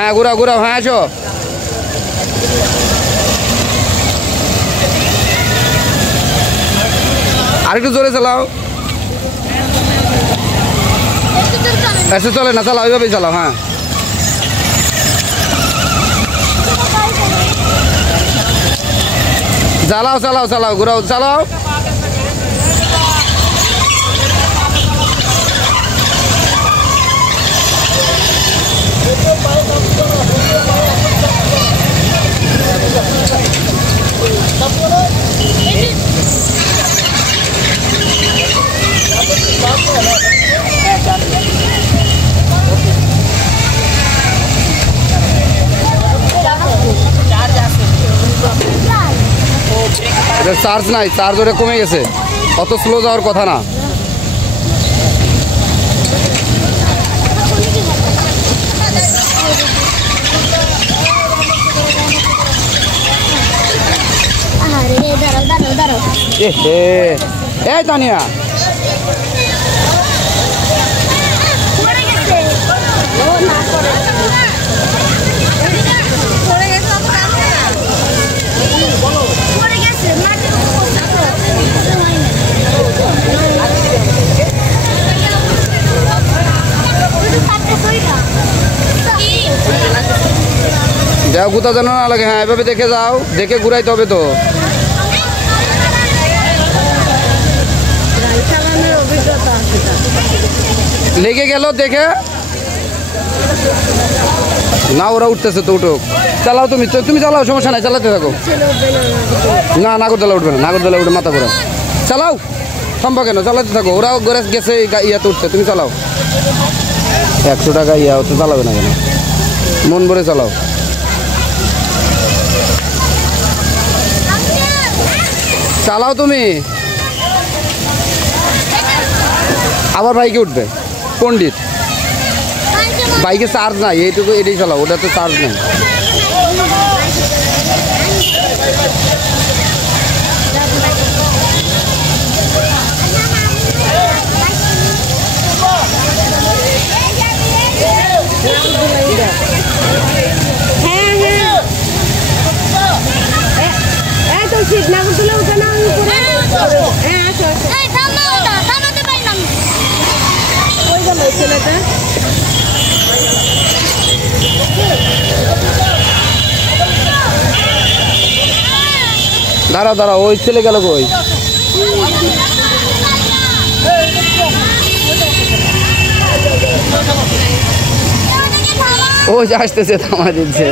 হ্যাঁ ঘুরাও ঘুরাও, হ্যাঁ আসো। আরেকটু জোরে চালাও। এসে চলে না, চালাও ওইভাবেই চালাও। হ্যাঁ চালাও চালাও চালাও, ঘুরাও চালাও। এটা চার্জ নাই, চার্জ ওটা কমে গেছে, অত স্লো যাওয়ার কথা না। এই তানিয়া যাও, কোথাও যেন না লাগে। হ্যাঁ এভাবে দেখে যাও, দেখে ঘুরাইতে হবে তো। লেগে গেল দেখে না, ওরা উঠতেছে তো উঠুক। চালাও তুমি, তুমি চালাও, সমস্যা নাই, চালাতে থাকো। না নাগরদোলা উঠবে না, নাগরদোলা উঠে মাথা ঘোরা। চালাও, সম্ভব কেন, চালাতে থাকো। ওরাও ঘরে গেছে ইয়াতে উঠতে, তুমি চালাও। 100 টাকা ইয়া হচ্ছে, চালাবে না কেন, মন ভরে চালাও। চালাও তুমি। আবার বাইকে উঠবে পণ্ডিত, বাইকে চার্জ নাই, এইটুকু এটাই চালাও, ওটা তো চার্জ নাই। দাঁড়াও দাঁড়াও, ওই ছেলে গেল কই? ও আসতেছে, থামা দিচ্ছে।